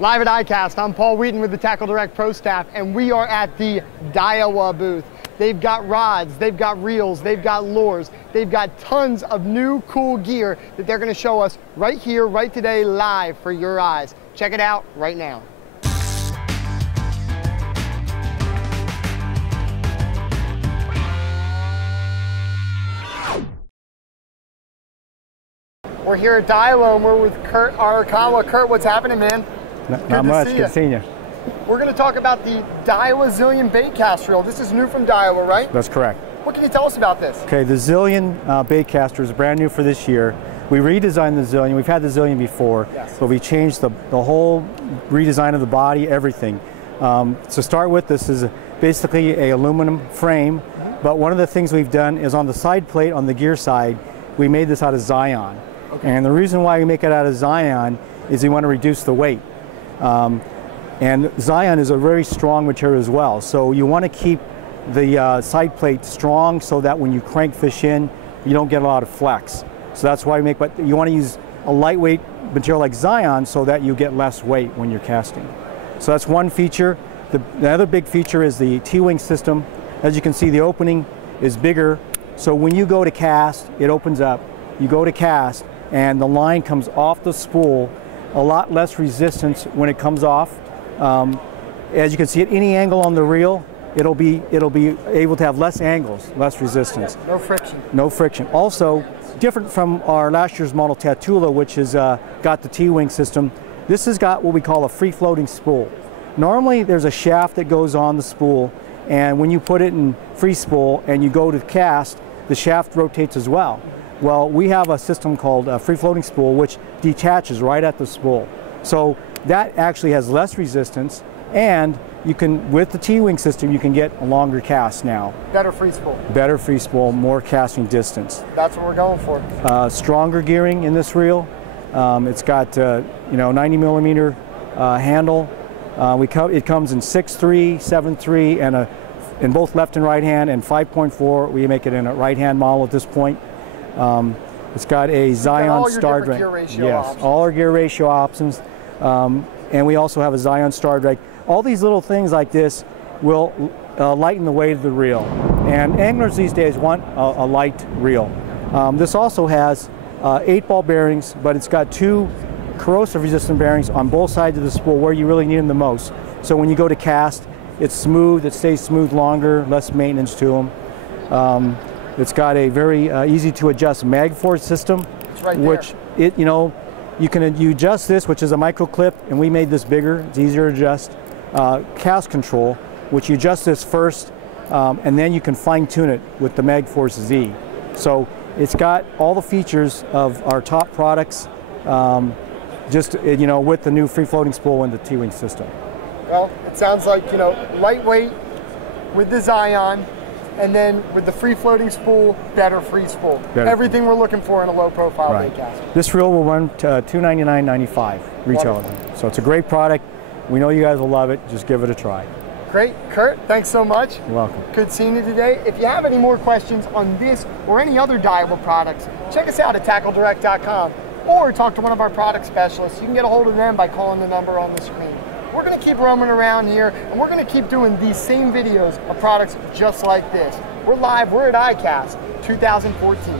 Live at ICAST, I'm Paul Wheaton with the TackleDirect Pro staff, and we are at the Daiwa booth. They've got rods, they've got reels, they've got lures, they've got tons of new cool gear that they're gonna show us right here, right today, live for your eyes. Check it out right now. We're here at Daiwa and we're with Kurt Arakawa. Kurt, what's happening, man? Not much, good seeing you. We're going to talk about the Daiwa Zillion Baitcast reel. This is new from Daiwa, right? That's correct. What can you tell us about this? Okay, the Zillion Baitcaster is brand new for this year. We redesigned the Zillion. We've had the Zillion before, yes, but we changed the whole redesign of the body, everything. To start with, this is basically an aluminum frame, but one of the things we've done is on the side plate, on the gear side, we made this out of Zillion. Okay. And the reason why we make it out of Zillion is we want to reduce the weight. And Zillion is a very strong material as well, so you want to keep the side plate strong so that when you crank fish in, you don't get a lot of flex. So that's why we make, but you want to use a lightweight material like Zillion so that you get less weight when you're casting. So that's one feature. The other big feature is the T-wing system. As you can see, the opening is bigger, so when you go to cast, it opens up. You go to cast, and the line comes off the spool, a lot less resistance when it comes off. As you can see at any angle on the reel, it'll be able to have less angles, less resistance. No friction. No friction. Also, different from our last year's model Tatula, which has got the T-wing system, this has got what we call a free-floating spool. Normally there's a shaft that goes on the spool, and when you put it in free spool and you go to cast, the shaft rotates as well. Well, we have a system called a free-floating spool, which detaches right at the spool. So that actually has less resistance, and you can, with the T-wing system, you can get a longer cast now. Better free spool. Better free spool, more casting distance. That's what we're going for. Stronger gearing in this reel. It's got 90 millimeter handle. It comes in 6.3, 7.3, and in both left and right hand, and 5.4. We make it in a right hand model at this point. It's got a Zillion star drag. Yes, all our gear ratio options. And we also have a Zillion star drag. All these little things like this will lighten the weight of the reel. And anglers these days want a light reel. This also has 8-ball bearings, but it's got 2 corrosive resistant bearings on both sides of the spool where you really need them the most. So when you go to cast, it's smooth, it stays smooth longer, less maintenance to them. It's got a very easy to adjust mag force system, right, which you can adjust this, which is a micro clip, and we made this bigger. It's easier to adjust. Cast control, which you adjust this first, and then you can fine tune it with the mag force Z. So it's got all the features of our top products, just with the new free floating spool and the T-wing system. Well, it sounds like lightweight with the Zillion, and then with the free-floating spool, better free spool. Everything we're looking for in a low-profile baitcast. This reel will run to $299.95 retail. So it's a great product. We know you guys will love it. Just give it a try. Great. Kurt, thanks so much. You're welcome. Good seeing you today. If you have any more questions on this or any other Daiwa products, check us out at TackleDirect.com or talk to one of our product specialists. You can get a hold of them by calling the number on the screen. We're going to keep roaming around here, and we're going to keep doing these same videos of products just like this. We're live, we're at ICAST 2014.